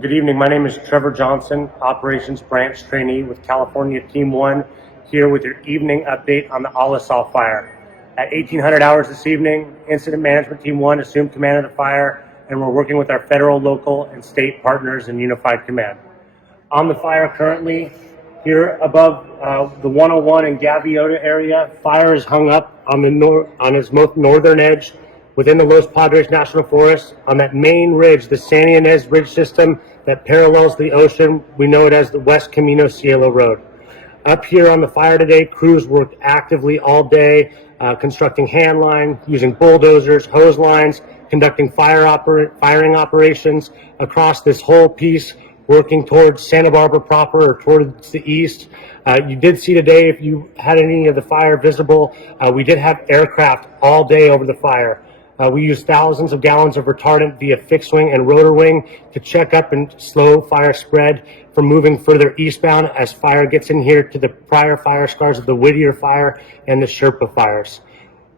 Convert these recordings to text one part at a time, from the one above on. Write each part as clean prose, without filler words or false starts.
Good evening. My name is Trevor Johnson, Operations Branch Trainee with California Team 1, here with your evening update on the Alisal Fire. At 1800 hours this evening, Incident Management Team 1 assumed command of the fire, and we're working with our federal, local, and state partners in unified command. On the fire currently, here above the 101 and Gaviota area, fire is hung up on its most northern edge within the Los Padres National Forest on that main ridge, the San Ynez Ridge system that parallels the ocean. We know it as the West Camino Cielo Road. Up here on the fire today, crews worked actively all day, constructing hand line, using bulldozers, hose lines, conducting firing operations across this whole piece, working towards Santa Barbara proper or towards the east. You did see today, if you had any of the fire visible, we did have aircraft all day over the fire. We used thousands of gallons of retardant via fixed wing and rotor wing to check up and slow fire spread from moving further eastbound as fire gets in here to the prior fire scars of the Whittier fire and the Sherpa fires.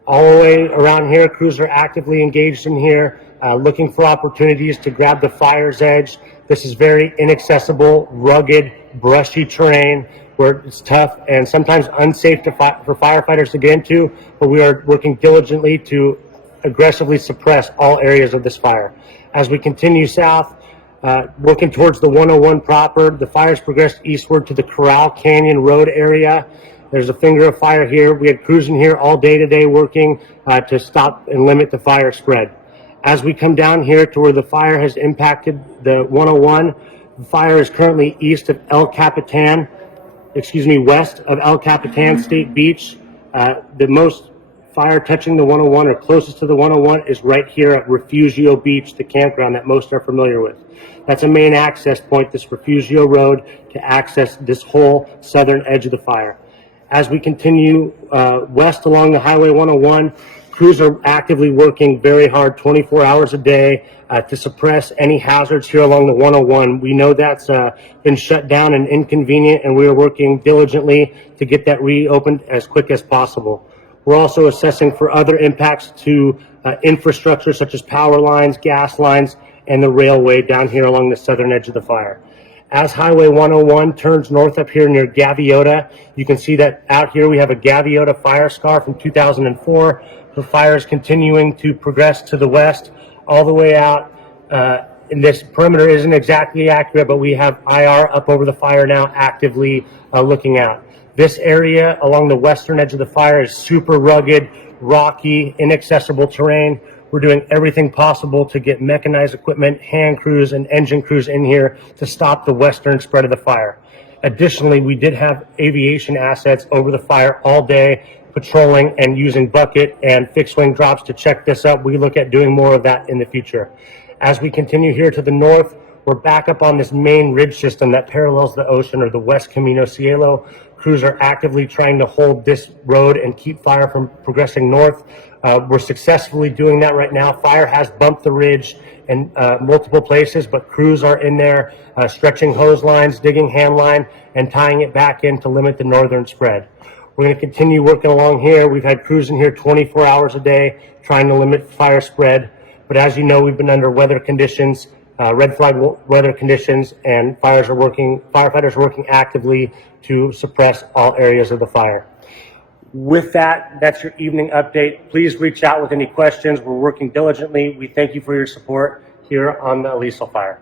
All the way around here, crews are actively engaged in here, looking for opportunities to grab the fire's edge. This is very inaccessible, rugged, brushy terrain where it's tough and sometimes unsafe for firefighters to get into, but we are working diligently to aggressively suppress all areas of this fire. As we continue south, working towards the 101 proper, the fire's progressed eastward to the Corral Canyon Road area. There's a finger of fire here. We had crews in here all day today working to stop and limit the fire spread. As we come down here to where the fire has impacted the 101, the fire is currently west of El Capitan State Beach. The most fire touching the 101 or closest to the 101 is right here at Refugio Beach, the campground that most are familiar with. That's a main access point, this Refugio Road, to access this whole southern edge of the fire. As we continue west along the Highway 101, crews are actively working very hard 24 hours a day to suppress any hazards here along the 101. We know that's been shut down and inconvenient, and we are working diligently to get that reopened as quick as possible. We're also assessing for other impacts to infrastructure such as power lines, gas lines, and the railway down here along the southern edge of the fire. As Highway 101 turns north up here near Gaviota, you can see that out here we have a Gaviota fire scar from 2004. The fire is continuing to progress to the west all the way out. And this perimeter isn't exactly accurate, but we have IR up over the fire now actively looking out. This area along the western edge of the fire is super rugged, rocky, inaccessible terrain. We're doing everything possible to get mechanized equipment, hand crews, and engine crews in here to stop the western spread of the fire. Additionally, we did have aviation assets over the fire all day, patrolling and using bucket and fixed wing drops to check this up. We look at doing more of that in the future. As we continue here to the north, we're back up on this main ridge system that parallels the ocean, or the West Camino Cielo. Crews are actively trying to hold this road and keep fire from progressing north. We're successfully doing that right now. Fire has bumped the ridge in multiple places, but crews are in there stretching hose lines, digging hand line, and tying it back in to limit the northern spread. We're going to continue working along here. We've had crews in here 24 hours a day trying to limit fire spread. But as you know, we've been under weather conditions, red flag weather conditions, and firefighters are working actively to suppress all areas of the fire. With that, that's your evening update. Please reach out with any questions. We're working diligently. We thank you for your support here on the Alisal Fire.